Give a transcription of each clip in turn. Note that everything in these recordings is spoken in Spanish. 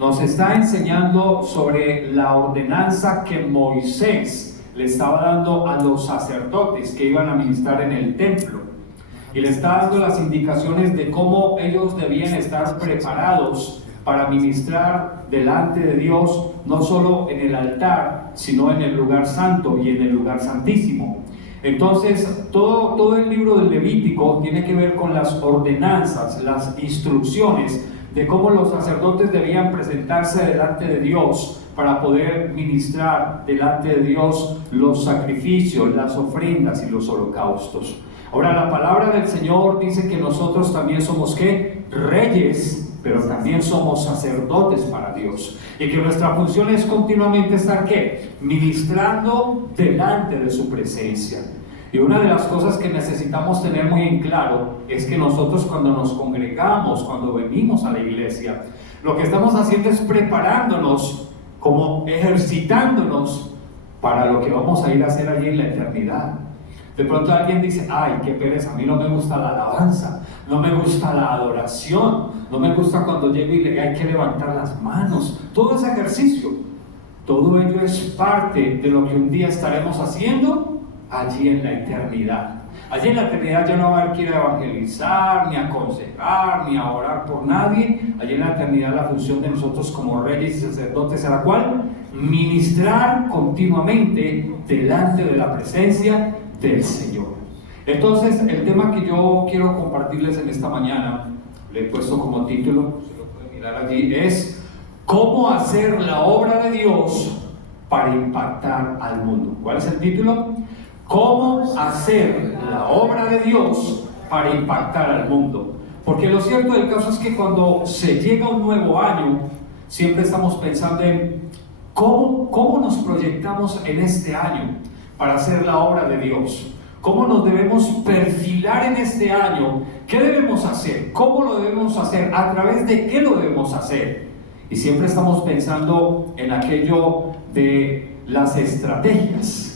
nos está enseñando sobre la ordenanza que Moisés le estaba dando a los sacerdotes que iban a ministrar en el templo. Y le está dando las indicaciones de cómo ellos debían estar preparados para ministrar delante de Dios, no solo en el altar, sino en el lugar santo y en el lugar santísimo. Entonces, todo el libro del Levítico tiene que ver con las ordenanzas, las instrucciones de cómo los sacerdotes debían presentarse delante de Dios para poder ministrar delante de Dios los sacrificios, las ofrendas y los holocaustos. Ahora, la palabra del Señor dice que nosotros también somos, ¿qué? Reyes, pero también somos sacerdotes para Dios. Y que nuestra función es continuamente estar, ¿qué? Ministrando delante de su presencia. Y una de las cosas que necesitamos tener muy en claro es que nosotros cuando nos congregamos, cuando venimos a la iglesia, lo que estamos haciendo es preparándonos, como ejercitándonos para lo que vamos a ir a hacer allí en la eternidad. De pronto alguien dice, ay, qué pereza, a mí no me gusta la alabanza, no me gusta la adoración, no me gusta cuando llego y hay que levantar las manos. Todo ese ejercicio, todo ello es parte de lo que un día estaremos haciendo allí en la eternidad. Allí en la eternidad ya no va a haber que ir a evangelizar, ni a aconsejar, ni a orar por nadie. Allí en la eternidad la función de nosotros como reyes y sacerdotes será ¿cuál? Ministrar continuamente delante de la presencia del Señor. Entonces, el tema que yo quiero compartirles en esta mañana, le he puesto como título, se lo pueden mirar allí, es ¿cómo hacer la obra de Dios para impactar al mundo? ¿Cuál es el título? ¿Cómo hacer la obra de Dios para impactar al mundo? Porque lo cierto del caso es que cuando se llega un nuevo año, siempre estamos pensando en cómo nos proyectamos en este año para hacer la obra de Dios. ¿Cómo nos debemos perfilar en este año? ¿Qué debemos hacer? ¿Cómo lo debemos hacer? ¿A través de qué lo debemos hacer? Y siempre estamos pensando en aquello de las estrategias,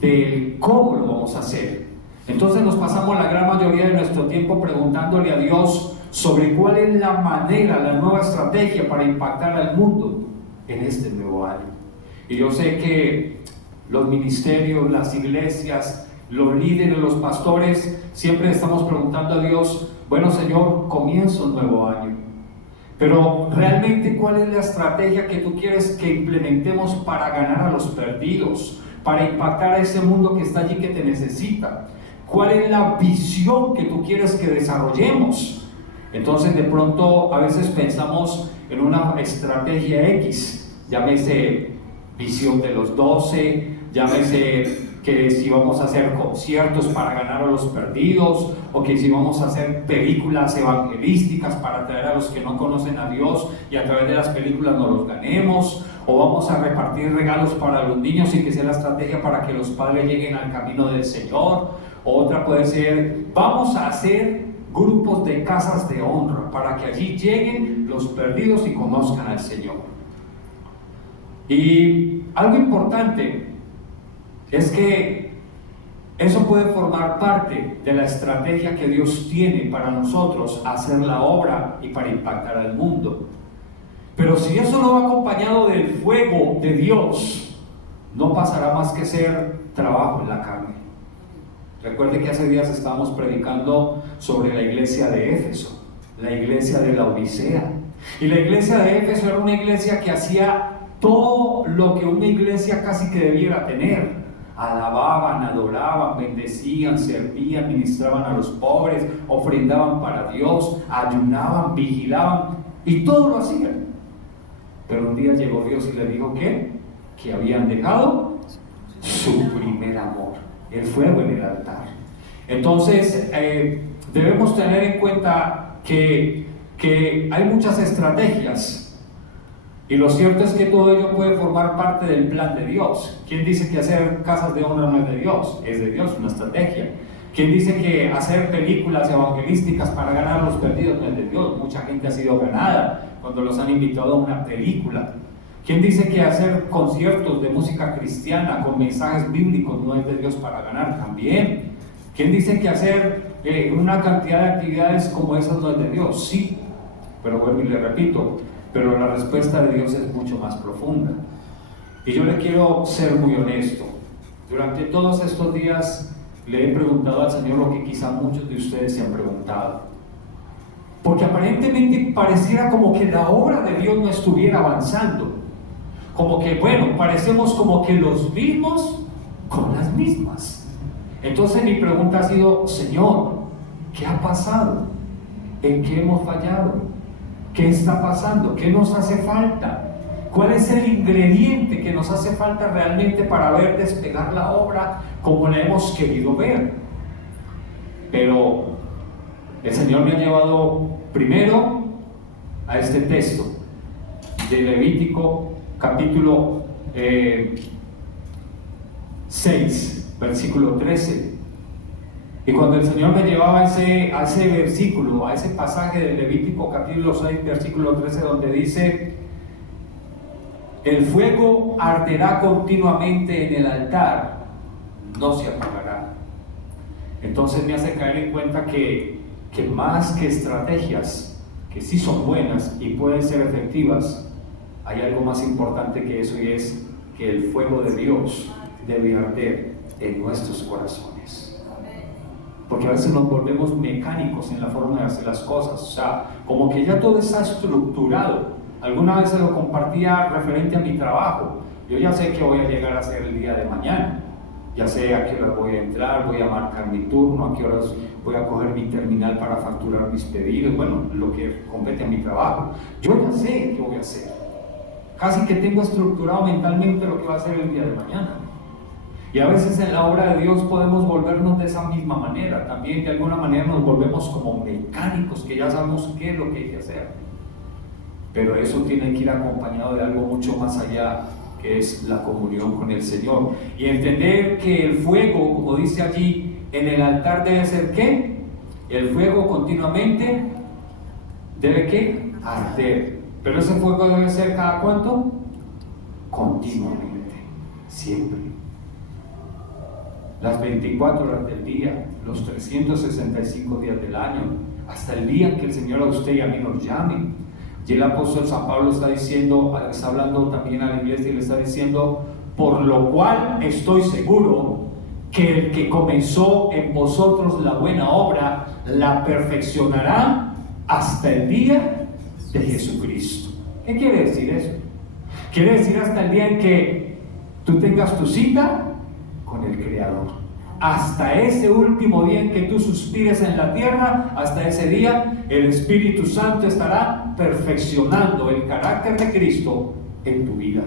del cómo lo vamos a hacer. Entonces nos pasamos la gran mayoría de nuestro tiempo preguntándole a Dios sobre cuál es la manera, la nueva estrategia para impactar al mundo en este nuevo año. Y yo sé que los ministerios, las iglesias, los líderes, los pastores, siempre estamos preguntando a Dios, bueno Señor, comienza un nuevo año, pero realmente ¿cuál es la estrategia que tú quieres que implementemos para ganar a los perdidos, para impactar a ese mundo que está allí que te necesita? ¿Cuál es la visión que tú quieres que desarrollemos? Entonces de pronto a veces pensamos en una estrategia X, llámese visión de los 12, llámese que si vamos a hacer conciertos para ganar a los perdidos, o que si vamos a hacer películas evangelísticas para atraer a los que no conocen a Dios y a través de las películas nos los ganemos, o vamos a repartir regalos para los niños y que sea la estrategia para que los padres lleguen al camino del Señor. Otra puede ser, vamos a hacer grupos de casas de honra para que allí lleguen los perdidos y conozcan al Señor. Y algo importante es que eso puede formar parte de la estrategia que Dios tiene para nosotros hacer la obra y para impactar al mundo. Pero si eso no va acompañado del fuego de Dios, no pasará más que ser trabajo en la carne. Recuerde que hace días estábamos predicando sobre la iglesia de Éfeso, la iglesia de la Odisea. Y la iglesia de Éfeso era una iglesia que hacía todo lo que una iglesia casi que debiera tener. Alababan, adoraban, bendecían, servían, ministraban a los pobres, ofrendaban para Dios, ayunaban, vigilaban y todo lo hacían. Pero un día llegó Dios y le dijo que habían dejado su primer amor, el fuego en el altar. Entonces debemos tener en cuenta que hay muchas estrategias. Y lo cierto es que todo ello puede formar parte del plan de Dios. ¿Quién dice que hacer casas de honra no es de Dios? Es de Dios, una estrategia. ¿Quién dice que hacer películas evangelísticas para ganar a los perdidos no es de Dios? Mucha gente ha sido ganada cuando los han invitado a una película. ¿Quién dice que hacer conciertos de música cristiana con mensajes bíblicos no es de Dios para ganar? También. ¿Quién dice que hacer una cantidad de actividades como esas no es de Dios? Sí. Pero vuelvo y le repito, pero la respuesta de Dios es mucho más profunda. Y yo le quiero ser muy honesto. Durante todos estos días le he preguntado al Señor lo que quizá muchos de ustedes se han preguntado. Porque aparentemente pareciera como que la obra de Dios no estuviera avanzando. Como que, bueno, parecemos como que los mismos con las mismas. Entonces mi pregunta ha sido: Señor, ¿qué ha pasado? ¿En qué hemos fallado? ¿Qué está pasando? ¿Qué nos hace falta? ¿Cuál es el ingrediente que nos hace falta realmente para ver despegar la obra como la hemos querido ver? Pero el Señor me ha llevado primero a este texto de Levítico capítulo 6, versículo 13. Y cuando el Señor me llevaba a ese versículo, a ese pasaje de Levítico capítulo 6, versículo 13, donde dice: el fuego arderá continuamente en el altar, no se apagará. Entonces me hace caer en cuenta que más que estrategias, que sí son buenas y pueden ser efectivas, hay algo más importante que eso, y es que el fuego de Dios debe arder en nuestros corazones. Porque a veces nos volvemos mecánicos en la forma de hacer las cosas, o sea, como que ya todo está estructurado. Alguna vez se lo compartía referente a mi trabajo. Yo ya sé que voy a llegar a hacer el día de mañana, ya sé a qué horas voy a entrar, voy a marcar mi turno, a qué horas voy a coger mi terminal para facturar mis pedidos, bueno, lo que compete a mi trabajo. Yo ya sé qué voy a hacer, casi que tengo estructurado mentalmente lo que va a hacer el día de mañana. Y a veces en la obra de Dios podemos volvernos de esa misma manera. También de alguna manera nos volvemos como mecánicos, que ya sabemos qué es lo que hay que hacer. Pero eso tiene que ir acompañado de algo mucho más allá, que es la comunión con el Señor. Y entender que el fuego, como dice allí, en el altar debe ser ¿qué? El fuego continuamente debe ¿qué? Arder. Pero ese fuego debe ser ¿cada cuánto? Continuamente, siempre. Las 24 horas del día, los 365 días del año, hasta el día en que el Señor a usted y a mí nos llame. Y el apóstol San Pablo está diciendo, está hablando también a la iglesia y le está diciendo: por lo cual estoy seguro que el que comenzó en vosotros la buena obra la perfeccionará hasta el día de Jesucristo. ¿Qué quiere decir eso? Quiere decir hasta el día en que tú tengas tu cita con el Creador. Hasta ese último día en que tú suspires en la tierra, hasta ese día el Espíritu Santo estará perfeccionando el carácter de Cristo en tu vida.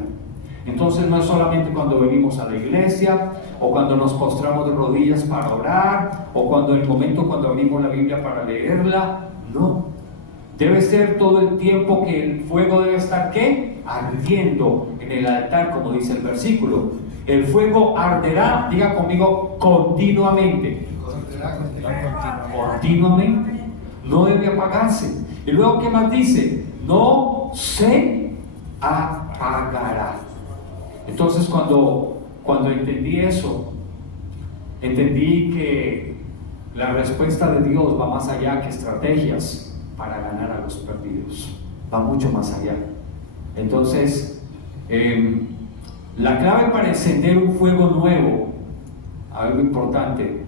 Entonces no es solamente cuando venimos a la iglesia, o cuando nos postramos de rodillas para orar, o cuando en el momento cuando abrimos la Biblia para leerla. No, debe ser todo el tiempo que el fuego debe estar ¿qué? Ardiendo en el altar, como dice el versículo. El fuego arderá, diga conmigo, continuamente. Continuamente. No debe apagarse. Y luego, ¿qué más dice? No se apagará. Entonces, cuando entendí eso, entendí que la respuesta de Dios va más allá que estrategias para ganar a los perdidos. Va mucho más allá. Entonces, la clave para encender un fuego nuevo, algo importante,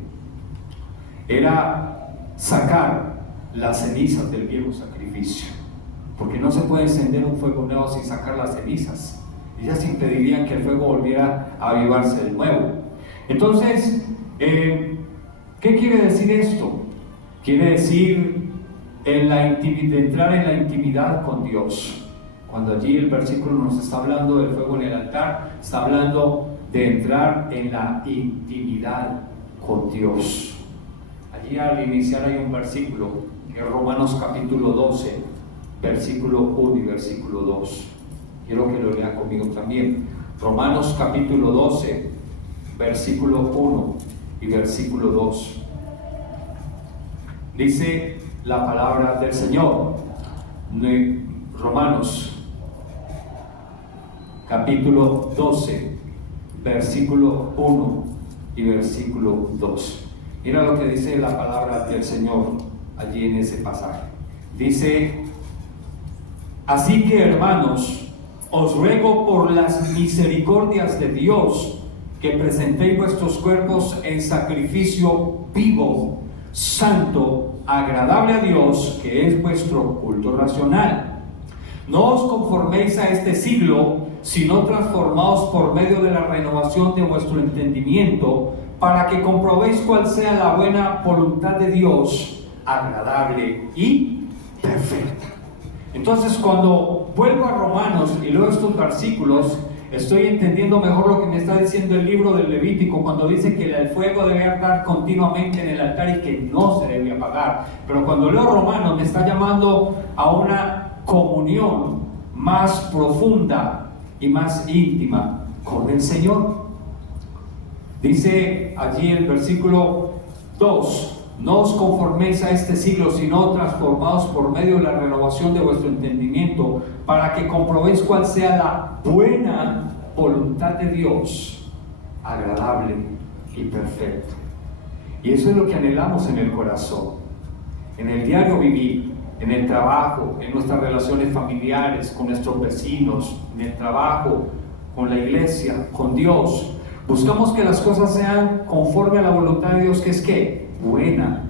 era sacar las cenizas del viejo sacrificio. Porque no se puede encender un fuego nuevo sin sacar las cenizas. Ellas impedirían que el fuego volviera a avivarse de nuevo. Entonces, ¿qué quiere decir esto? Quiere decir de entrar en la intimidad con Dios. Cuando allí el versículo nos está hablando del fuego en el altar, está hablando de entrar en la intimidad con Dios. Allí al iniciar hay un versículo, que es Romanos capítulo 12, versículo 1 y versículo 2. Quiero que lo lean conmigo también. Romanos capítulo 12, versículo 1 y versículo 2. Dice la palabra del Señor. Romanos capítulo 12, versículo 1 y versículo 2. Mira lo que dice la palabra del Señor allí en ese pasaje. Dice: Así que, hermanos, os ruego por las misericordias de Dios que presentéis vuestros cuerpos en sacrificio vivo, santo, agradable a Dios, que es vuestro culto racional. No os conforméis a este siglo, sino transformaos por medio de la renovación de vuestro entendimiento, para que comprobéis cuál sea la buena voluntad de Dios, agradable y perfecta. Entonces, cuando vuelvo a Romanos y leo estos versículos, estoy entendiendo mejor lo que me está diciendo el libro del Levítico, cuando dice que el fuego debe arder continuamente en el altar y que no se debe apagar. Pero cuando leo Romanos, me está llamando a una comunión más profunda y más íntima con el Señor. Dice allí el versículo 2: no os conforméis a este siglo, sino transformaos por medio de la renovación de vuestro entendimiento, para que comprobéis cuál sea la buena voluntad de Dios, agradable y perfecta. Y eso es lo que anhelamos en el corazón, en el diario vivir, en el trabajo, en nuestras relaciones familiares, con nuestros vecinos, en el trabajo, con la iglesia, con Dios. Buscamos que las cosas sean conforme a la voluntad de Dios, que es ¿qué? Buena,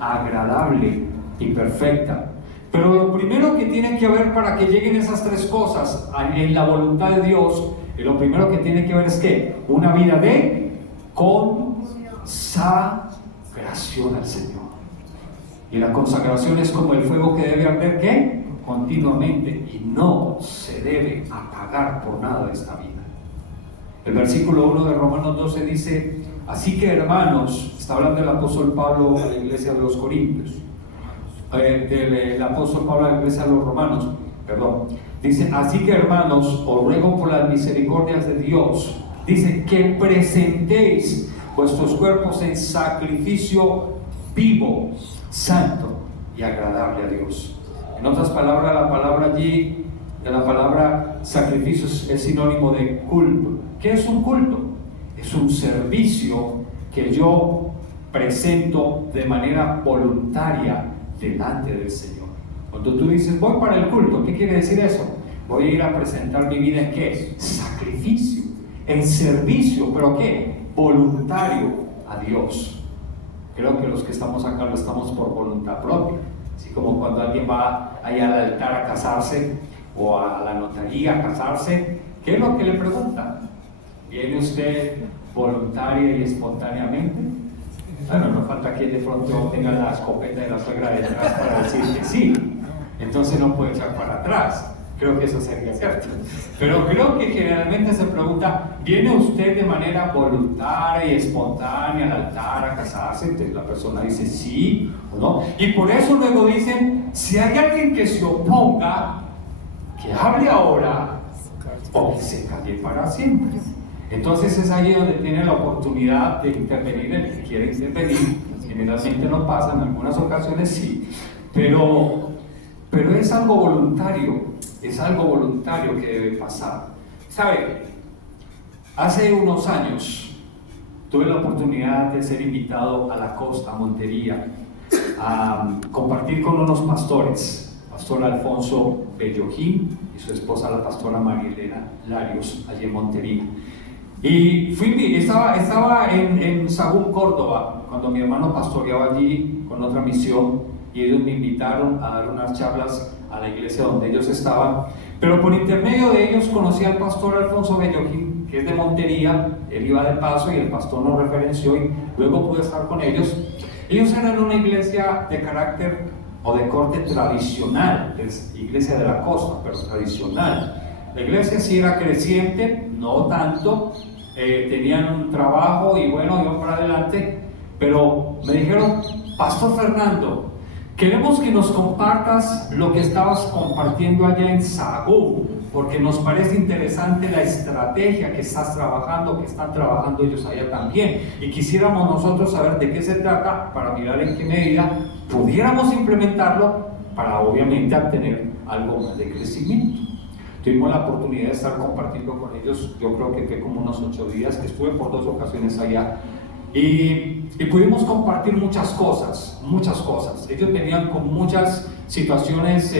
agradable y perfecta. Pero lo primero que tiene que haber para que lleguen esas tres cosas en la voluntad de Dios, lo primero que tiene que haber es ¿qué? Una vida de consagración al Señor. Y la consagración es como el fuego que debe arder ¿qué? Continuamente, y no se debe apagar por nada de esta vida. El versículo 1 de Romanos 12 dice: así que, hermanos, está hablando el apóstol Pablo a la iglesia de los Corintios, del apóstol Pablo a la iglesia de los Romanos, perdón. Dice: así que, hermanos, os ruego por las misericordias de Dios, dice, que presentéis vuestros cuerpos en sacrificio vivo, santo y agradable a Dios. En otras palabras, la palabra allí, la palabra sacrificio es sinónimo de culto. ¿Qué es un culto? Es un servicio que yo presento de manera voluntaria delante del Señor. Cuando tú dices voy para el culto, ¿qué quiere decir eso? Voy a ir a presentar mi vida en ¿qué? Sacrificio, en servicio, ¿pero qué? Voluntario a Dios. Creo que los que estamos acá lo estamos por voluntad propia, así como cuando alguien va ahí al altar a casarse o a la notaría a casarse, ¿qué es lo que le preguntan? ¿Viene usted voluntaria y espontáneamente? Bueno, no falta que de pronto tenga la escopeta de la suegra detrás para decir que sí, entonces no puede echar para atrás. Creo que eso sería cierto, pero creo que generalmente se pregunta: ¿viene usted de manera voluntaria y espontánea al altar a casarse? Entonces la persona dice sí o no, y por eso luego dicen: si hay alguien que se oponga, que hable ahora o que se calle para siempre. Entonces es ahí donde tiene la oportunidad de intervenir el que quiere intervenir. Generalmente no pasa, en algunas ocasiones sí, pero es algo voluntario, que debe pasar. ¿Sabe? Hace unos años tuve la oportunidad de ser invitado a la costa, a Montería, a compartir con unos pastores, Pastor Alfonso Bellojín y su esposa, la pastora Marilena Larios, allí en Montería. Y estaba en Sahagún, Córdoba, cuando mi hermano pastoreaba allí con otra misión, y ellos me invitaron a dar unas charlas a la iglesia donde ellos estaban. Pero por intermedio de ellos conocí al pastor Alfonso Bellojín, que es de Montería. Él iba de paso y el pastor nos referenció y luego pude estar con ellos. Ellos eran una iglesia de carácter o de corte tradicional, iglesia de la costa, pero tradicional. La iglesia sí era creciente, no tanto, tenían un trabajo y bueno, iban para adelante, pero me dijeron: Pastor Fernando, queremos que nos compartas lo que estabas compartiendo allá en Sahagún, porque nos parece interesante la estrategia que estás trabajando, que están trabajando ellos allá también, y quisiéramos nosotros saber de qué se trata para mirar en qué medida pudiéramos implementarlo para obviamente obtener algo más de crecimiento. Tuvimos la oportunidad de estar compartiendo con ellos, yo creo que fue como unos 8 días, que estuve por 2 ocasiones allá, y pudimos compartir muchas cosas. Ellos venían con muchas situaciones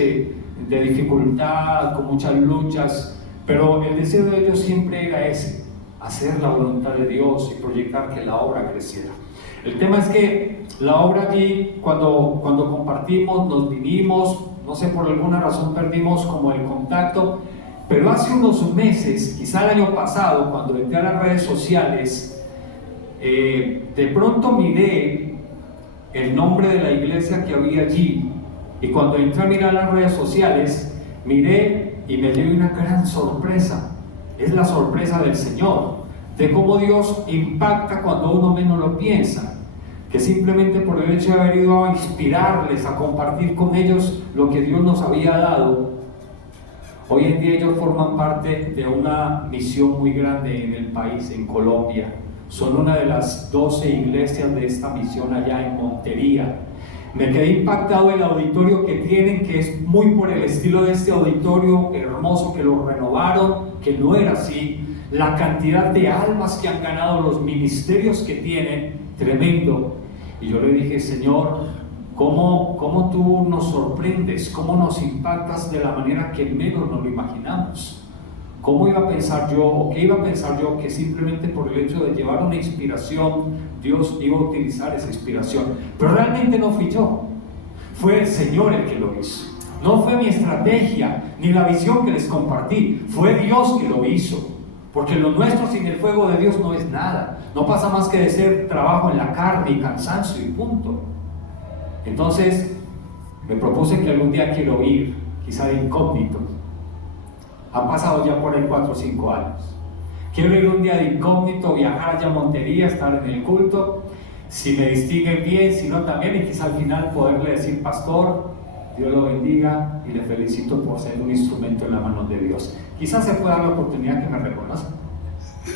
de dificultad, con muchas luchas, pero el deseo de ellos siempre era ese, hacer la voluntad de Dios y proyectar que la obra creciera. El tema es que la obra allí, cuando compartimos, nos vinimos, no sé, por alguna razón perdimos como el contacto, pero hace unos meses, quizá el año pasado, cuando entré a las redes sociales, de pronto miré el nombre de la iglesia que había allí, y cuando entré a mirar las redes sociales, miré y me llevé una gran sorpresa. Es la sorpresa del Señor, de cómo Dios impacta cuando uno menos lo piensa, que simplemente por el hecho de haber ido a inspirarles, a compartir con ellos lo que Dios nos había dado, hoy en día ellos forman parte de una misión muy grande en el país, en Colombia. Son una de las 12 iglesias de esta misión allá en Montería. Me quedé impactado el auditorio que tienen, que es muy por el estilo de este auditorio hermoso, que lo renovaron, que no era así. La cantidad de almas que han ganado, los ministerios que tienen, tremendo. Y yo le dije, Señor, ¿cómo tú nos sorprendes? ¿Cómo nos impactas de la manera que menos nos lo imaginamos? ¿Cómo iba a pensar yo, o qué iba a pensar yo, que simplemente por el hecho de llevar una inspiración, Dios iba a utilizar esa inspiración? Pero realmente no fui yo, fue el Señor el que lo hizo. No fue mi estrategia, ni la visión que les compartí, fue Dios que lo hizo. Porque lo nuestro sin el fuego de Dios no es nada, no pasa más que de ser trabajo en la carne y cansancio y punto. Entonces me propuse que algún día quiero ir, quizá de incógnito. Han pasado ya por ahí 4 o 5 años. Quiero ir un día de incógnito, viajar allá a Montería, estar en el culto. Si me distinguen bien, si no también, y quizá al final poderle decir, pastor, Dios lo bendiga y le felicito por ser un instrumento en la mano de Dios. Quizás se pueda dar la oportunidad que me reconozca.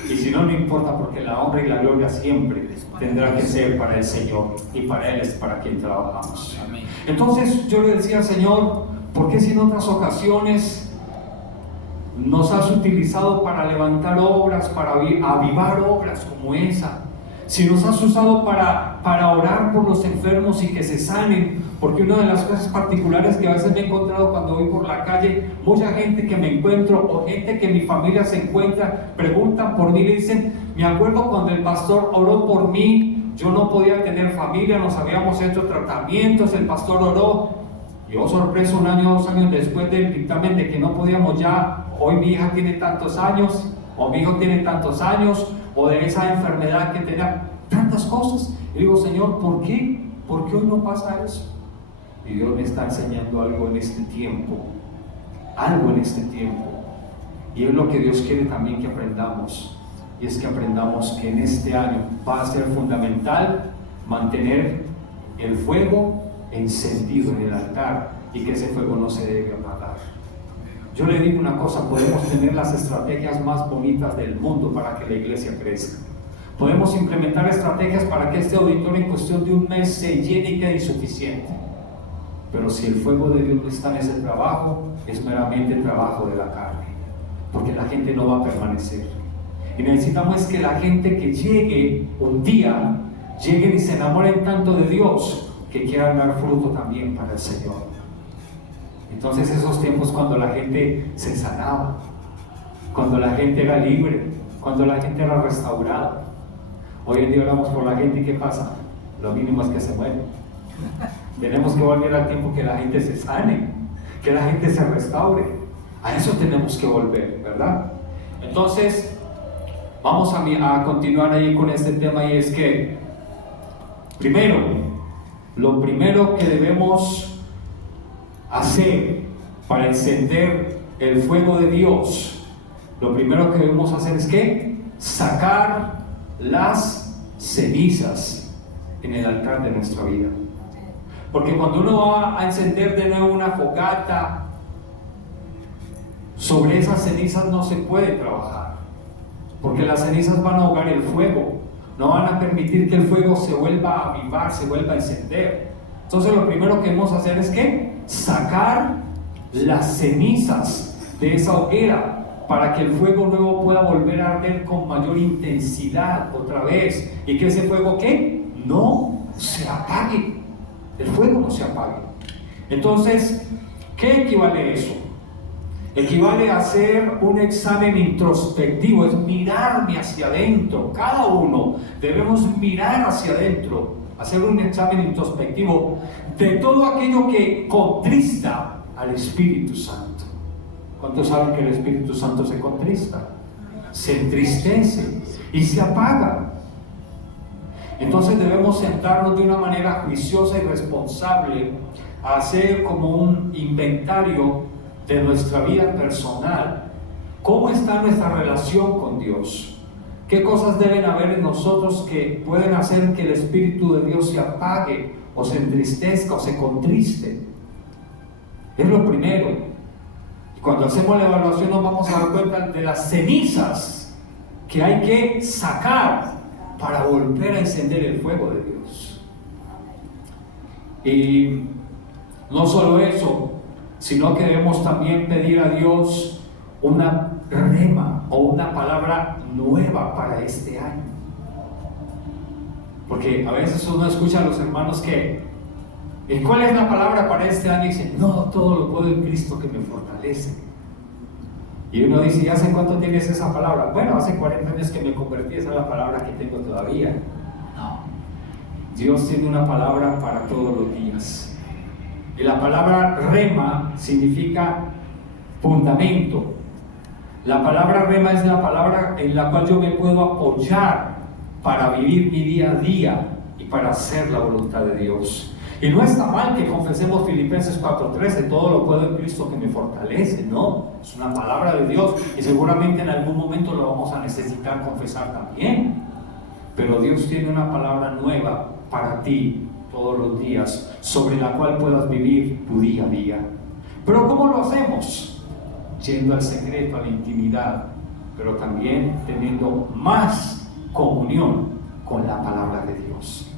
Y si no, no importa, porque la honra y la gloria siempre tendrá que ser para el Señor, y para Él es para quien trabajamos. Entonces yo le decía, Señor, ¿por qué si en otras ocasiones nos has utilizado para levantar obras, para avivar obras como esa? Si nos has usado para orar por los enfermos y que se sanen, porque una de las cosas particulares que a veces me he encontrado cuando voy por la calle, mucha gente que me encuentro o gente que mi familia se encuentra, preguntan por mí y dicen, me acuerdo cuando el pastor oró por mí, yo no podía tener familia, nos habíamos hecho tratamientos, el pastor oró. Yo sorpreso, 1 año, 2 años después del dictamen de que no podíamos ya, hoy mi hija tiene tantos años, o mi hijo tiene tantos años, o de esa enfermedad que tenía, tantas cosas. Y digo, Señor, ¿por qué? ¿Por qué hoy no pasa eso? Y Dios me está enseñando algo en este tiempo, algo en este tiempo. Y es lo que Dios quiere también que aprendamos, y es que aprendamos que en este año va a ser fundamental mantener el fuego encendido en el altar, y que ese fuego no se debe apagar. Yo le digo una cosa, podemos tener las estrategias más bonitas del mundo para que la iglesia crezca. Podemos implementar estrategias para que este auditorio en cuestión de 1 mes se llene y quede insuficiente. Pero si el fuego de Dios no está en ese trabajo, es meramente trabajo de la carne, porque la gente no va a permanecer. Y necesitamos que la gente que llegue un día, lleguen y se enamoren tanto de Dios, que quieran dar fruto también para el Señor. Entonces esos tiempos cuando la gente se sanaba, cuando la gente era libre, cuando la gente era restaurada. Hoy en día oramos por la gente y ¿qué pasa? Lo mínimo es que se muere. Tenemos que volver al tiempo que la gente se sane, que la gente se restaure. A eso tenemos que volver, ¿verdad? Entonces vamos a continuar ahí con este tema, y es que lo primero que debemos hacer para encender el fuego de Dios, lo primero que debemos hacer es que sacar las cenizas en el altar de nuestra vida. Porque cuando uno va a encender de nuevo una fogata, sobre esas cenizas no se puede trabajar, porque las cenizas van a ahogar el fuego, no van a permitir que el fuego se vuelva a avivar, se vuelva a encender. Entonces lo primero que debemos hacer es que sacar las cenizas de esa hoguera, para que el fuego nuevo pueda volver a arder con mayor intensidad otra vez, y que ese fuego ¿qué? No se apague, el fuego no se apague. Entonces ¿Qué equivale eso? Equivale a hacer un examen introspectivo, es mirarme hacia adentro. Cada uno debemos mirar hacia adentro, hacer un examen introspectivo de todo aquello que contrista al Espíritu Santo. ¿Cuántos saben que el Espíritu Santo se contrista? Se entristece y se apaga. Entonces debemos sentarnos de una manera juiciosa y responsable a hacer como un inventario de nuestra vida personal. ¿Cómo está nuestra relación con Dios? ¿Qué cosas deben haber en nosotros que pueden hacer que el Espíritu de Dios se apague o se entristezca o se contriste? Es lo primero. Y cuando hacemos la evaluación nos vamos a dar cuenta de las cenizas que hay que sacar para volver a encender el fuego de Dios. Y no solo eso, sino que debemos también pedir a Dios una rema o una palabra nueva para este año. Porque a veces uno escucha a los hermanos que ¿cuál es la palabra para este año? Y dicen, no, todo lo puedo en Cristo que me fortalece. Y uno dice, ¿y hace cuánto tienes esa palabra? Bueno, hace 40 años que me convertí, esa es la palabra que tengo todavía. No, Dios tiene una palabra para todos los días. Y la palabra rema significa fundamento. La palabra rema es la palabra en la cual yo me puedo apoyar para vivir mi día a día y para hacer la voluntad de Dios. Y no está mal que confesemos Filipenses 4:13, todo lo puedo en Cristo que me fortalece, no, es una palabra de Dios y seguramente en algún momento lo vamos a necesitar confesar también. Pero Dios tiene una palabra nueva para ti todos los días, sobre la cual puedas vivir tu día a día. Pero ¿cómo lo hacemos? Yendo al secreto, a la intimidad, pero también teniendo más comunión con la palabra de Dios.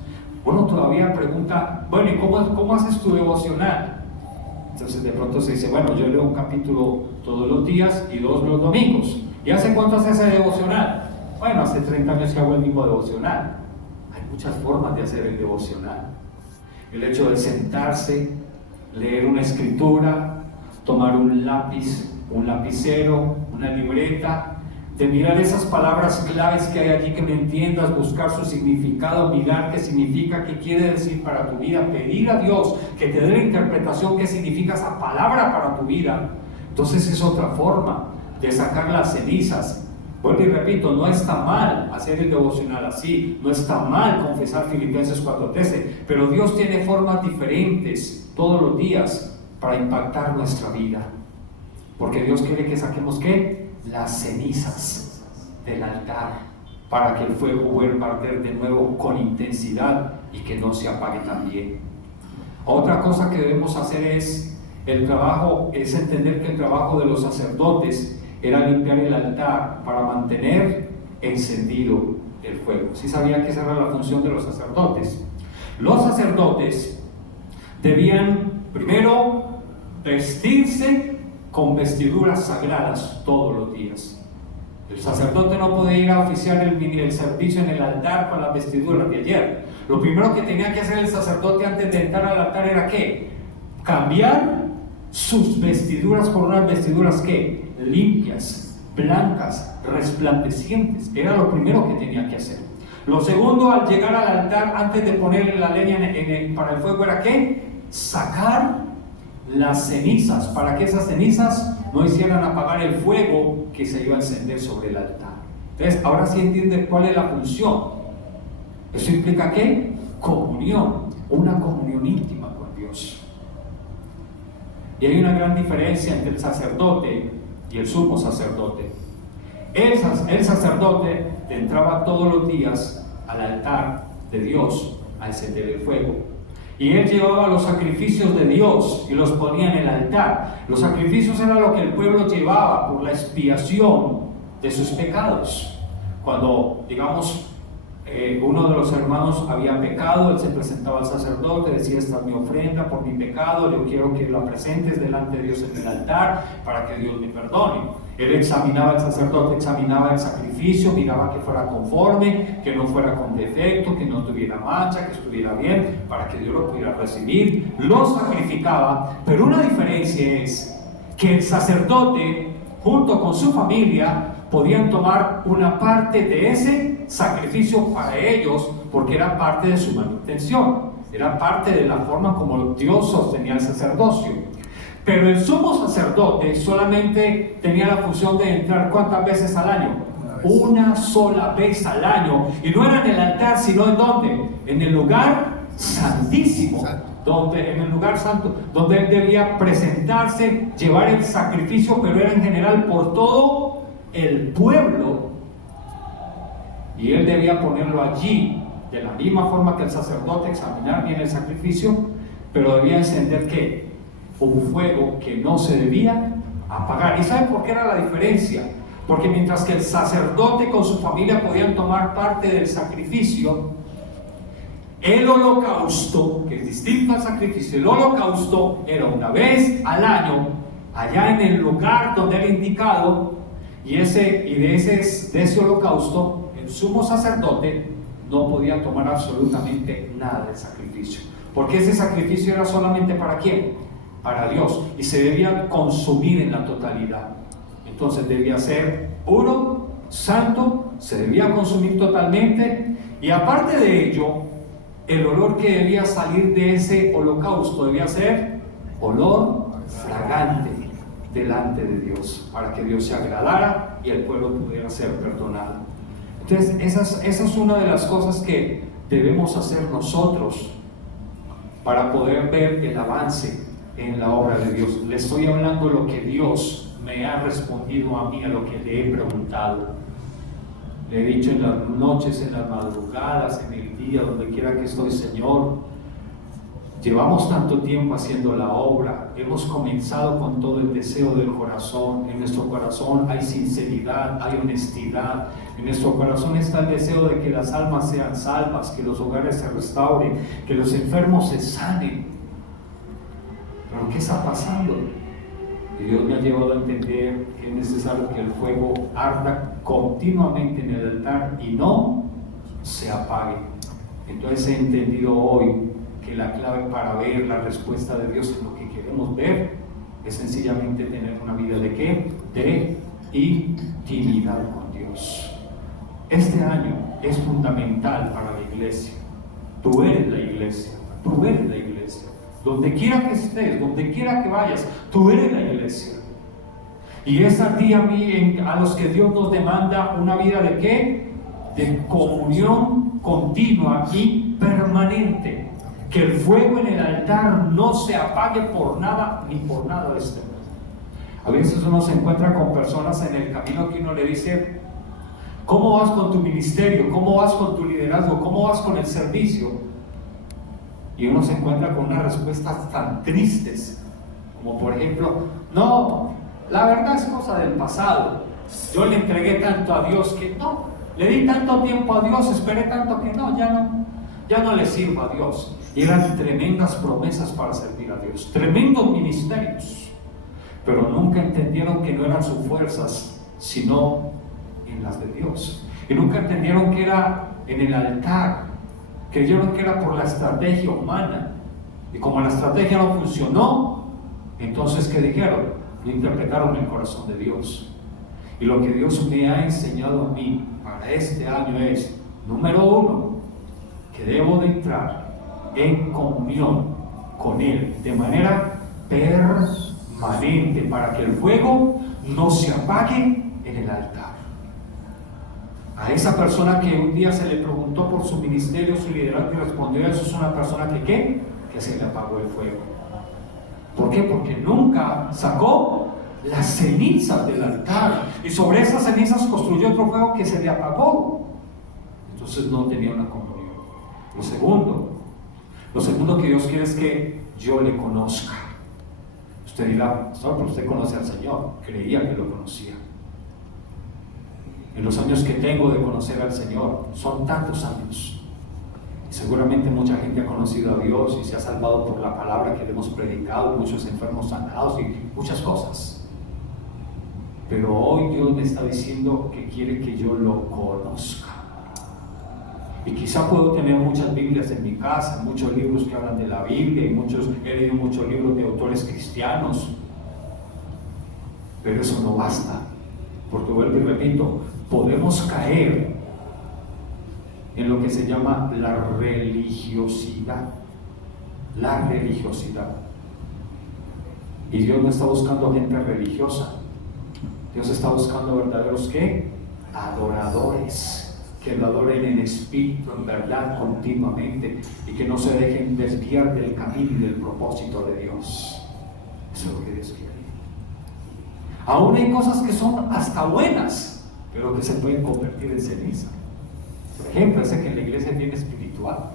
Uno todavía pregunta, bueno, ¿y cómo haces tu devocional? Entonces de pronto se dice, bueno, yo leo un capítulo todos los días y 2 los domingos. ¿Y hace cuánto haces ese devocional? Bueno, hace 30 años que hago el mismo devocional. Hay muchas formas de hacer el devocional. El hecho de sentarse, leer una escritura, tomar un lápiz, un lapicero, una libreta, de mirar esas palabras claves que hay allí que me entiendas, buscar su significado, mirar qué significa, qué quiere decir para tu vida, pedir a Dios que te dé la interpretación qué significa esa palabra para tu vida. Entonces es otra forma de sacar las cenizas. Vuelvo y repito, no está mal hacer el devocional así, no está mal confesar Filipenses 4:13, pero Dios tiene formas diferentes todos los días para impactar nuestra vida. Porque Dios quiere que saquemos ¿qué? Las cenizas del altar, para que el fuego vuelva a arder de nuevo con intensidad y que no se apague también. Otra cosa que debemos hacer es entender que el trabajo de los sacerdotes era limpiar el altar para mantener encendido el fuego. ¿Sí sabían que esa era la función de los sacerdotes? Los sacerdotes debían primero vestirse con vestiduras sagradas todos los días. El sacerdote no podía ir a oficiar el servicio en el altar con las vestiduras de ayer. Lo primero que tenía que hacer el sacerdote antes de entrar al altar era ¿qué? Cambiar sus vestiduras por unas vestiduras ¿qué? Limpias, blancas, resplandecientes. Era lo primero que tenía que hacer. Lo segundo, al llegar al altar, antes de ponerle la leña para el fuego, era ¿qué? Sacar las cenizas, para que esas cenizas no hicieran apagar el fuego que se iba a encender sobre el altar. Entonces, ahora sí entienden cuál es la función. Eso implica ¿qué? Comunión, una comunión íntima con Dios. Y hay una gran diferencia entre el sacerdote y el sumo sacerdote. El sacerdote entraba todos los días al altar de Dios a encender el fuego. Y él llevaba los sacrificios de Dios y los ponía en el altar. Los sacrificios eran lo que el pueblo llevaba por la expiación de sus pecados. Cuando, digamos, uno de los hermanos había pecado, él se presentaba al sacerdote, decía: esta es mi ofrenda por mi pecado, yo quiero que la presentes delante de Dios en el altar para que Dios me perdone. Él examinaba, el sacerdote examinaba el sacrificio, miraba que fuera conforme, que no fuera con defecto, que no tuviera mancha, que estuviera bien, para que Dios lo pudiera recibir. Lo sacrificaba, pero una diferencia es que el sacerdote, junto con su familia, podían tomar una parte de ese sacrificio para ellos, porque era parte de su manutención, era parte de la forma como Dios sostenía el sacerdocio. Pero el sumo sacerdote solamente tenía la función de entrar ¿cuántas veces al año? Una sola vez al año. Y no era en el altar, sino ¿en dónde? En el lugar santísimo, en el lugar santo, donde él debía presentarse, llevar el sacrificio, pero era en general por todo el pueblo. Y él debía ponerlo allí, de la misma forma que el sacerdote, examinar bien el sacrificio, pero debía encender ¿qué? Un fuego que no se debía apagar. ¿Y saben por qué era la diferencia? Porque mientras que el sacerdote con su familia podían tomar parte del sacrificio, el holocausto, que es distinto al sacrificio, el holocausto era una vez al año, allá en el lugar donde era indicado, y de ese holocausto, el sumo sacerdote no podía tomar absolutamente nada del sacrificio, porque ese sacrificio era solamente ¿para quién? Para Dios, y se debía consumir en la totalidad. Entonces debía ser puro, santo, se debía consumir totalmente, y aparte de ello, el olor que debía salir de ese holocausto debía ser olor fragante delante de Dios, para que Dios se agradara y el pueblo pudiera ser perdonado. Entonces esa es una de las cosas que debemos hacer nosotros para poder ver el avance en la obra de Dios. Le estoy hablando lo que Dios me ha respondido a mí, a lo que le he preguntado. Le he dicho en las noches, en las madrugadas, en el día, donde quiera que estoy: Señor, llevamos tanto tiempo haciendo la obra, hemos comenzado con todo el deseo del corazón. En nuestro corazón hay sinceridad, hay honestidad. En nuestro corazón está el deseo de que las almas sean salvas, que los hogares se restauren, que los enfermos se sanen. ¿Pero qué está pasando? Y Dios me ha llevado a entender que es necesario que el fuego arda continuamente en el altar y no se apague. Entonces he entendido hoy que la clave para ver la respuesta de Dios en lo que queremos ver es sencillamente tener una vida ¿de qué? De intimidad con Dios. Este año es fundamental para la iglesia. Tú eres la iglesia, tú eres la iglesia. Donde quiera que estés, donde quiera que vayas, tú eres la iglesia. Y es a ti, a mí, a los que Dios nos demanda una vida ¿de qué? De comunión continua y permanente. Que el fuego en el altar no se apague por nada ni por nada de este mundo. A veces uno se encuentra con personas en el camino que uno le dice: ¿cómo vas con tu ministerio? ¿Cómo vas con tu liderazgo? ¿Cómo vas con el servicio? Y uno se encuentra con unas respuestas tan tristes, como por ejemplo: no, la verdad es cosa del pasado. Yo le entregué tanto a Dios que no, le di tanto tiempo a Dios, esperé tanto que ya no le sirvo a Dios. Y eran tremendas promesas para servir a Dios, tremendos ministerios, pero nunca entendieron que no eran sus fuerzas, sino en las de Dios. Y nunca entendieron que era en el altar. Creyeron que era por la estrategia humana, y como la estrategia no funcionó, entonces ¿qué dijeron? Lo interpretaron en el corazón de Dios. Y lo que Dios me ha enseñado a mí para este año es: número uno, que debo de entrar en comunión con Él de manera permanente, para que el fuego no se apague en el altar. A esa persona que un día se le preguntó por su ministerio, su liderazgo, y respondió: eso es una persona que ¿qué? Que se le apagó el fuego. ¿Por qué? Porque nunca sacó las cenizas del altar, y sobre esas cenizas construyó otro fuego que se le apagó. Entonces no tenía una comunión. Lo segundo que Dios quiere es que yo le conozca. Usted dirá: no, pero usted conoce al Señor. Creía que lo conocía. En los años que tengo de conocer al Señor, son tantos años, y seguramente mucha gente ha conocido a Dios y se ha salvado por la palabra que le hemos predicado, muchos enfermos sanados y muchas cosas. Pero hoy Dios me está diciendo que quiere que yo lo conozca. Y quizá puedo tener muchas Biblias en mi casa, muchos libros que hablan de la Biblia, y he leído muchos libros de autores cristianos, pero eso no basta, porque vuelvo y repito, podemos caer en lo que se llama la religiosidad. La religiosidad. Y Dios no está buscando gente religiosa. Dios está buscando verdaderos ¿qué? Adoradores, que lo adoren en espíritu, en verdad, continuamente, y que no se dejen desviar del camino y del propósito de Dios. Eso es lo que Dios quiere. Aún hay cosas que son hasta buenas, pero que se pueden convertir en ceniza. Por ejemplo, ese que en la iglesia tiene espiritual,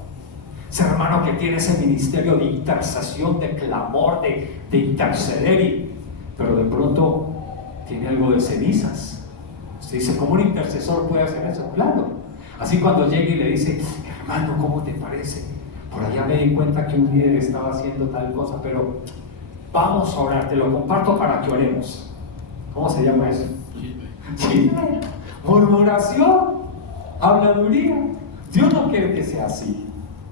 ese hermano que tiene ese ministerio de intercesión, de clamor, de interceder, pero de pronto tiene algo de cenizas. Usted dice, ¿cómo un intercesor puede hacer eso? Claro. Así cuando llega y le dice, hermano, ¿cómo te parece? Por allá me di cuenta que un líder estaba haciendo tal cosa, pero vamos a orar, te lo comparto para que oremos. ¿Cómo se llama eso? Sí. Murmuración, habladuría. Dios no quiere que sea así.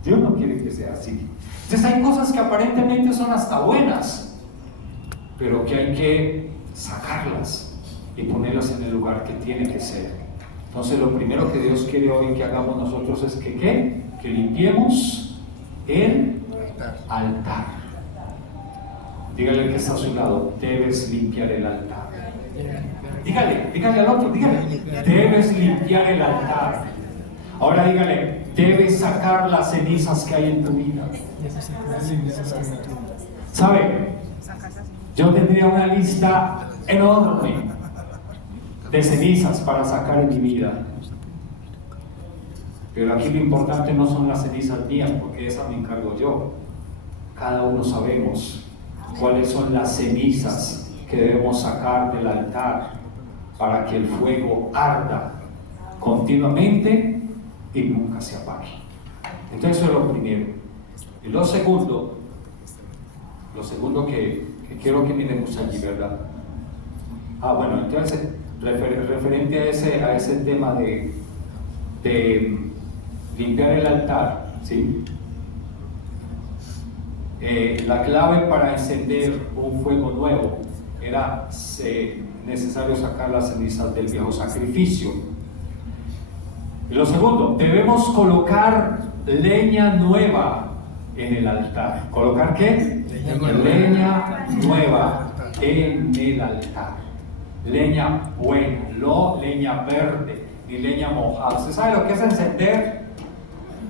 Dios no quiere que sea así. Entonces hay cosas que aparentemente son hasta buenas, pero que hay que sacarlas y ponerlas en el lugar que tiene que ser. Entonces lo primero que Dios quiere hoy que hagamos nosotros es que ¿qué? Que limpiemos el altar. Dígale que está a su lado, debes limpiar el altar. Dígale al otro, dígale, debes limpiar el altar. Ahora dígale, debes sacar las cenizas que hay en tu vida. ¿Sabe? Yo tendría una lista enorme de cenizas para sacar en mi vida, pero aquí lo importante no son las cenizas mías, porque esas me encargo yo. Cada uno sabemos cuáles son las cenizas que debemos sacar del altar para que el fuego arda continuamente y nunca se apague. Entonces eso es lo primero. Y lo segundo que quiero que miremos allí, ¿verdad? Bueno, entonces referente a ese tema de limpiar el altar, ¿sí? La clave para encender un fuego nuevo era necesario sacar las cenizas del viejo sacrificio. Y lo segundo, debemos colocar leña nueva en el altar. ¿Colocar qué? Leña nueva en el altar. Leña buena, no leña verde, ni leña mojada. ¿Usted sabe lo que es encender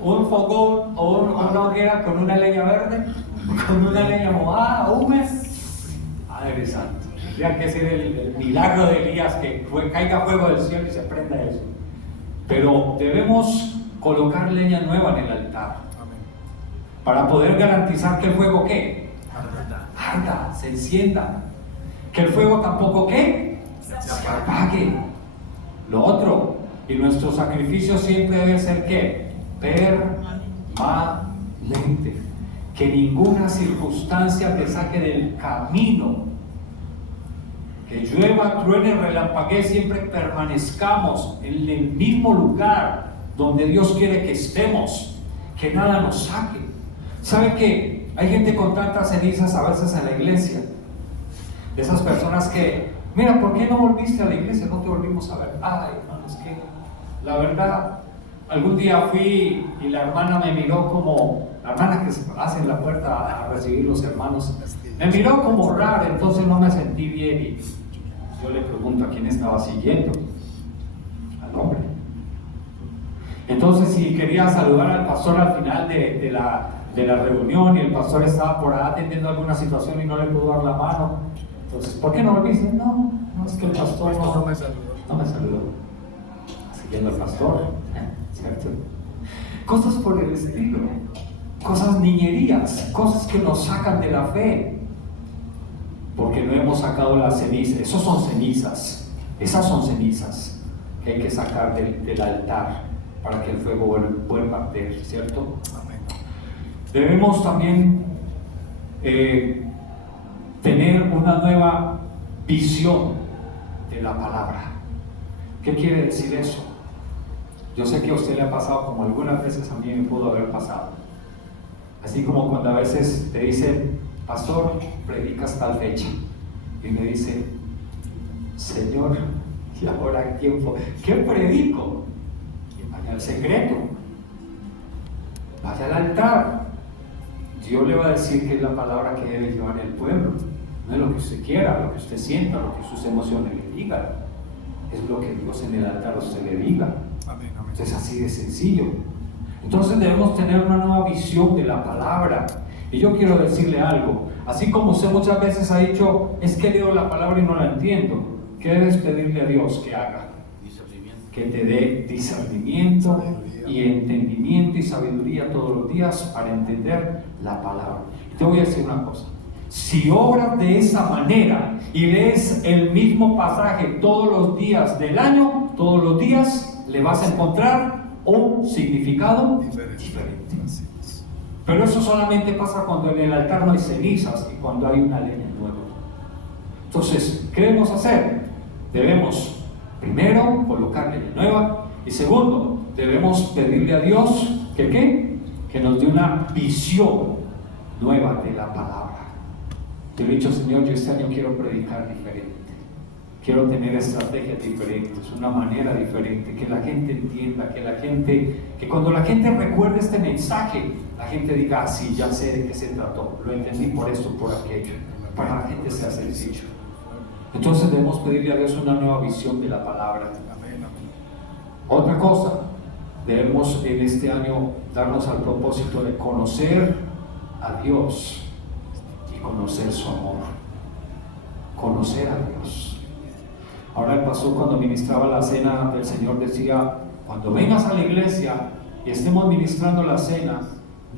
un fogón o una hoguera con una leña verde? Con una leña mojada, húmeda. Padre Santo. Tendría que ser el milagro de Elías, que caiga fuego del cielo y se prenda eso. Pero debemos colocar leña nueva en el altar para poder garantizar que el fuego ¿qué? Arda, se encienda. Que el fuego tampoco ¿qué? Se apague. Lo otro, y nuestro sacrificio siempre debe ser ¿qué? Permanente. Que ninguna circunstancia te saque del camino. Que llueva, truene, relampaguee, siempre permanezcamos en el mismo lugar donde Dios quiere que estemos. Que nada nos saque. ¿Sabe qué? Hay gente con tantas cenizas a veces en la iglesia. Esas personas que, mira, ¿por qué no volviste a la iglesia? No te volvimos a ver. Ay, hermano, es que la verdad, algún día fui y la hermana me miró como, la hermana que se hace en la puerta a recibir los hermanos, me miró como raro, entonces no me sentí bien. Y yo le pregunto a quién estaba siguiendo. Al hombre. Entonces, si quería saludar al pastor al final de la reunión y el pastor estaba por ahí atendiendo alguna situación y no le pudo dar la mano, entonces, ¿por qué no volviste? No, es que el pastor no me saludó. Siguiendo al pastor, ¿cierto? Cosas por el estilo, cosas niñerías, cosas que nos sacan de la fe, porque no hemos sacado las cenizas. Esas son cenizas que hay que sacar del altar para que el fuego vuelva a arder, ¿cierto? Debemos también tener una nueva visión de la palabra. ¿Qué quiere decir eso? Yo sé que a usted le ha pasado, como algunas veces a mí me pudo haber pasado. Así como cuando a veces te dicen, pastor, predicas tal fecha. Y me dice, Señor, ¿y ahora tiempo? ¿Qué predico? Vaya al secreto, vaya al altar. Dios le va a decir que es la palabra que debe llevar el pueblo. No es lo que usted quiera, lo que usted sienta, lo que sus emociones le digan. Es lo que Dios en el altar a usted le diga. Amén, amén. Es así de sencillo. Entonces debemos tener una nueva visión de la palabra. Y yo quiero decirle algo. Así como usted muchas veces ha dicho, es que leo la palabra y no la entiendo. ¿Qué debes pedirle a Dios que haga? Que te dé discernimiento y entendimiento y sabiduría todos los días para entender la palabra. Y te voy a decir una cosa. Si obras de esa manera y lees el mismo pasaje todos los días del año, todos los días le vas a encontrar un significado diferente. Pero eso solamente pasa cuando en el altar no hay cenizas y cuando hay una leña nueva. Entonces, ¿qué debemos hacer? Debemos, primero, colocar leña nueva, y segundo, debemos pedirle a Dios que ¿qué? Que nos dé una visión nueva de la palabra. Yo le he dicho, Señor, yo este año quiero predicar diferente. Quiero tener estrategias diferentes, una manera diferente, que la gente entienda, que cuando la gente recuerde este mensaje, la gente diga, sí, ya sé de qué se trató, lo entendí por esto, por aquello, para la gente sea sencillo. Entonces debemos pedirle a Dios una nueva visión de la palabra. Otra cosa, debemos en este año darnos al propósito de conocer a Dios y conocer su amor. Conocer a Dios. Ahora el pastor, cuando ministraba la cena del Señor, decía, cuando vengas a la iglesia y estemos ministrando la cena,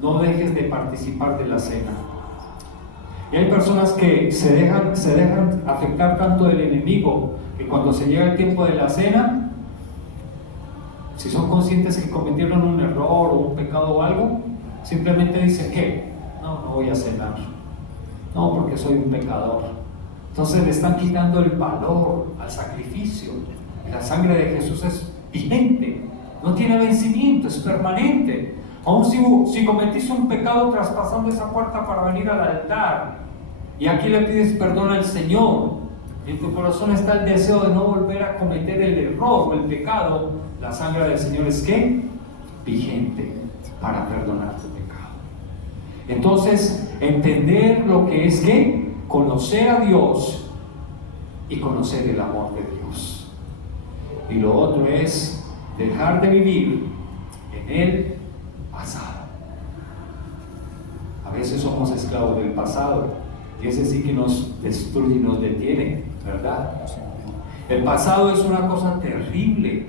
no dejes de participar de la cena. Y hay personas que se dejan afectar tanto del enemigo, que cuando se llega el tiempo de la cena, si son conscientes que cometieron un error o un pecado o algo, simplemente dicen, ¿qué? No voy a cenar. No, porque soy un pecador. Entonces le están quitando el valor al sacrificio. La sangre de Jesús es vigente, no tiene vencimiento, es permanente. Aún si cometiste un pecado traspasando esa puerta para venir al altar, y aquí le pides perdón al Señor, y en tu corazón está el deseo de no volver a cometer el error o el pecado, la sangre del Señor es ¿qué? Vigente para perdonar tu pecado. Entonces, entender lo que es ¿qué? Conocer a Dios y conocer el amor de Dios. Y lo otro es dejar de vivir en el pasado. A veces somos esclavos del pasado y ese sí que nos destruye y nos detiene, ¿verdad? El pasado es una cosa terrible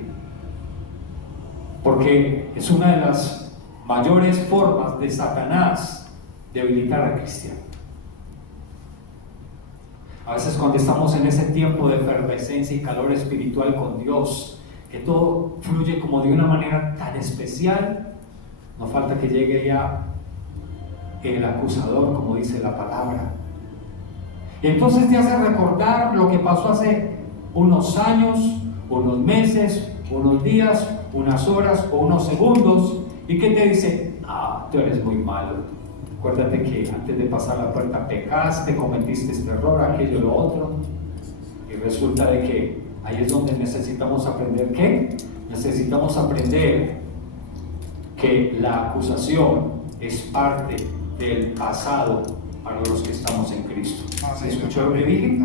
porque es una de las mayores formas de Satanás debilitar al cristiano. A veces cuando estamos en ese tiempo de efervescencia y calor espiritual con Dios, que todo fluye como de una manera tan especial, no falta que llegue ya el acusador, como dice la palabra. Y entonces te hace recordar lo que pasó hace unos años, unos meses, unos días, unas horas o unos segundos, y que te dice, tú eres muy malo. Acuérdate que antes de pasar la puerta pecaste, cometiste este error, aquello, lo otro. Y resulta de que ahí es donde necesitamos aprender ¿qué? Necesitamos aprender que la acusación es parte del pasado para los que estamos en Cristo. ¿Se escuchó lo que dije?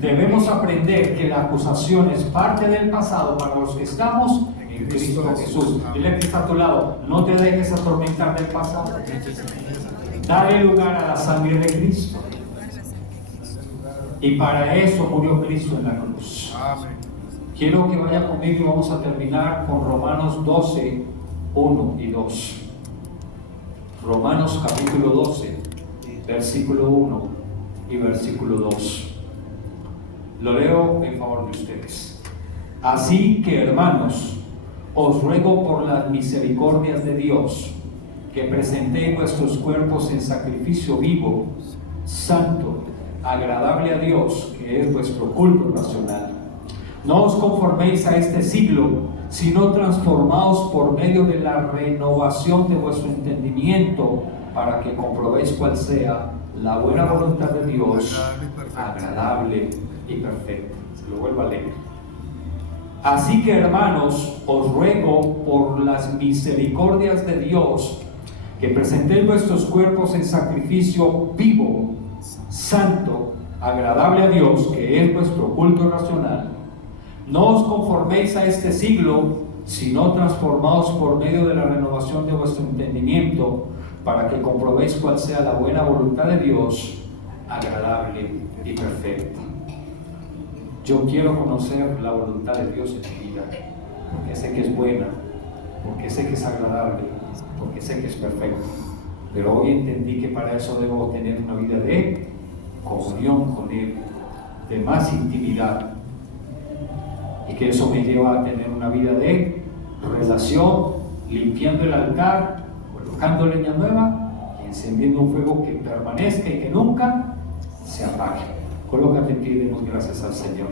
Debemos aprender que la acusación es parte del pasado para los que estamos en Cristo Jesús. Dile que está a tu lado, no te dejes atormentar del pasado. Dale lugar a la sangre de Cristo. Y para eso murió Cristo en la cruz. Quiero que vaya conmigo y vamos a terminar con Romanos 12, 1 y 2. Romanos capítulo 12, versículo 1 y versículo 2. Lo leo en favor de ustedes. Así que, hermanos, os ruego por las misericordias de Dios, que presentéis vuestros cuerpos en sacrificio vivo, santo, agradable a Dios, que es vuestro culto racional. No os conforméis a este siglo, sino transformaos por medio de la renovación de vuestro entendimiento, para que comprobéis cuál sea la buena voluntad de Dios, agradable y perfecta. Se lo vuelvo a leer. Así que, hermanos, os ruego por las misericordias de Dios, que presentéis vuestros cuerpos en sacrificio vivo, santo, agradable a Dios, que es vuestro culto racional. No os conforméis a este siglo, sino transformaos por medio de la renovación de vuestro entendimiento, para que comprobéis cuál sea la buena voluntad de Dios, agradable y perfecta. Yo quiero conocer la voluntad de Dios en mi vida, porque sé que es buena, porque sé que es agradable, porque sé que es perfecta. Pero hoy entendí que para eso debo tener una vida de comunión con Él, de más intimidad, y que eso me lleva a tener una vida de relación, limpiando el altar, colocando leña nueva y encendiendo un fuego que permanezca y que nunca se apague. Colócate en pie y demos gracias al Señor.